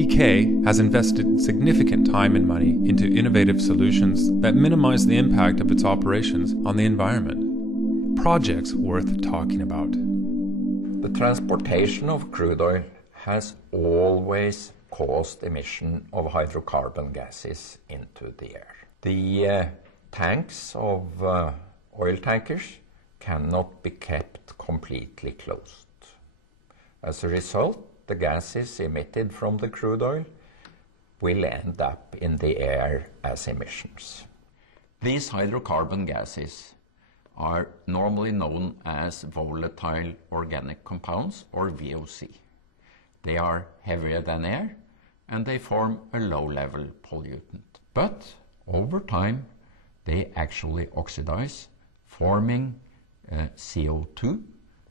Teekay has invested significant time and money into innovative solutions that minimize the impact of its operations on the environment. Projects worth talking about. The transportation of crude oil has always caused emission of hydrocarbon gases into the air. The tanks of oil tankers cannot be kept completely closed. As a result, the gases emitted from the crude oil will end up in the air as emissions. These hydrocarbon gases are normally known as volatile organic compounds, or VOC. They are heavier than air and they form a low-level pollutant. But over time, they actually oxidize, forming CO2,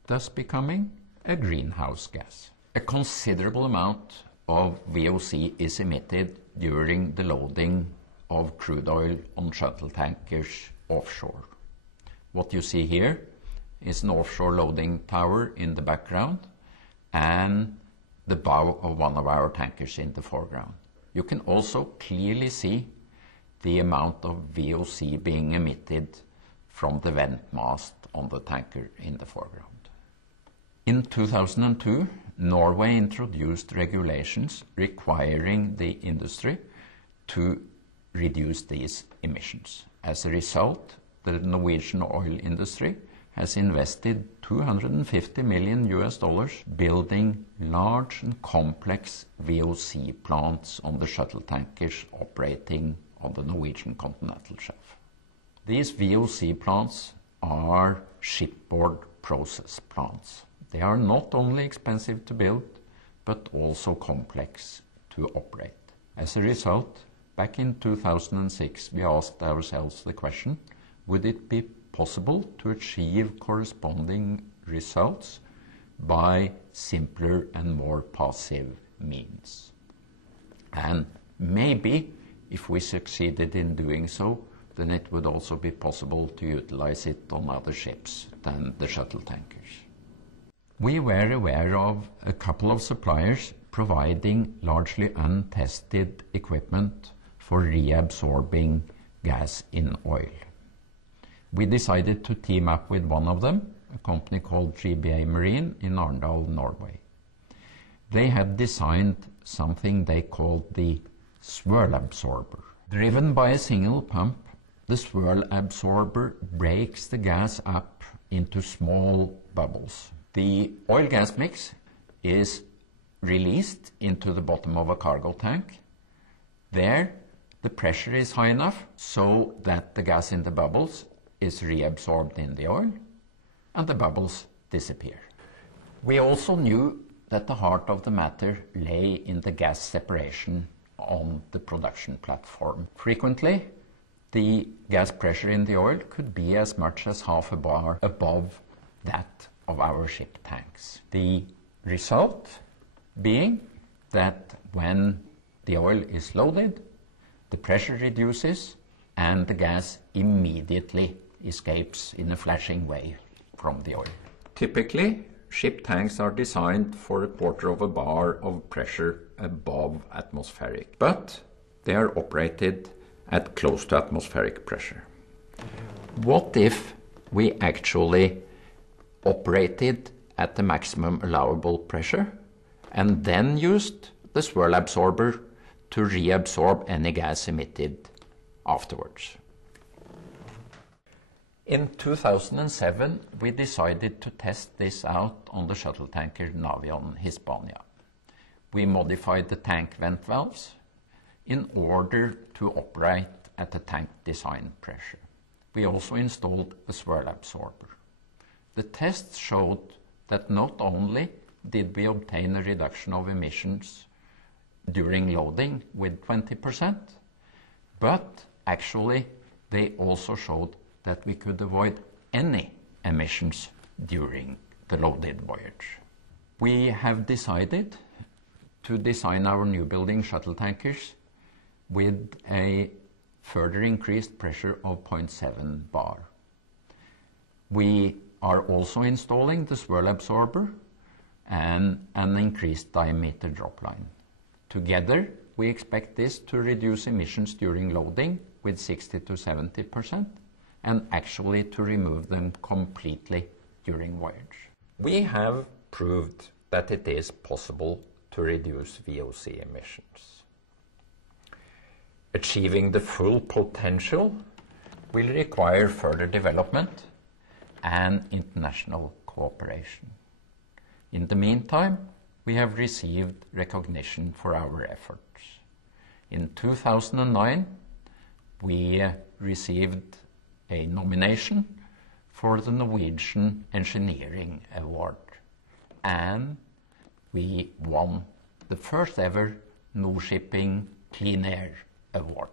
thus becoming a greenhouse gas. A considerable amount of VOC is emitted during the loading of crude oil on shuttle tankers offshore. What you see here is an offshore loading tower in the background and the bow of one of our tankers in the foreground. You can also clearly see the amount of VOC being emitted from the vent mast on the tanker in the foreground. In 2002, Norway introduced regulations requiring the industry to reduce these emissions. As a result, the Norwegian oil industry has invested $250 million building large and complex VOC plants on the shuttle tankers operating on the Norwegian continental shelf. These VOC plants are shipboard process plants. They are not only expensive to build, but also complex to operate. As a result, back in 2006, we asked ourselves the question, would it be possible to achieve corresponding results by simpler and more passive means? And maybe if we succeeded in doing so, then it would also be possible to utilize it on other ships than the shuttle tankers. We were aware of a couple of suppliers providing largely untested equipment for reabsorbing gas in oil. We decided to team up with one of them, a company called GBA Marine in Arendal, Norway. They had designed something they called the swirl absorber. Driven by a single pump, the swirl absorber breaks the gas up into small bubbles. The oil gas mix is released into the bottom of a cargo tank. There, the pressure is high enough so that the gas in the bubbles is reabsorbed in the oil and the bubbles disappear. We also knew that the heart of the matter lay in the gas separation on the production platform. Frequently, the gas pressure in the oil could be as much as half a bar above that of our ship tanks. The result being that when the oil is loaded, the pressure reduces and the gas immediately escapes in a flashing way from the oil. Typically, ship tanks are designed for 1/4 of a bar of pressure above atmospheric, but they are operated at close to atmospheric pressure. What if we actually operated at the maximum allowable pressure and then used the swirl absorber to reabsorb any gas emitted afterwards? In 2007, we decided to test this out on the shuttle tanker Navion Hispania. We modified the tank vent valves in order to operate at the tank design pressure. We also installed a swirl absorber. The tests showed that not only did we obtain a reduction of emissions during loading with 20%, but actually they also showed that we could avoid any emissions during the loaded voyage. We have decided to design our new building shuttle tankers with a further increased pressure of 0.7 bar. We are also installing the swirl absorber and an increased diameter drop line. Together, we expect this to reduce emissions during loading with 60 to 70% and actually to remove them completely during voyage. We have proved that it is possible to reduce VOC emissions. Achieving the full potential will require further development and international cooperation. In the meantime, we have received recognition for our efforts. In 2009, we received a nomination for the Norwegian Engineering Award, and we won the first ever Nor-Shipping Clean Air Award.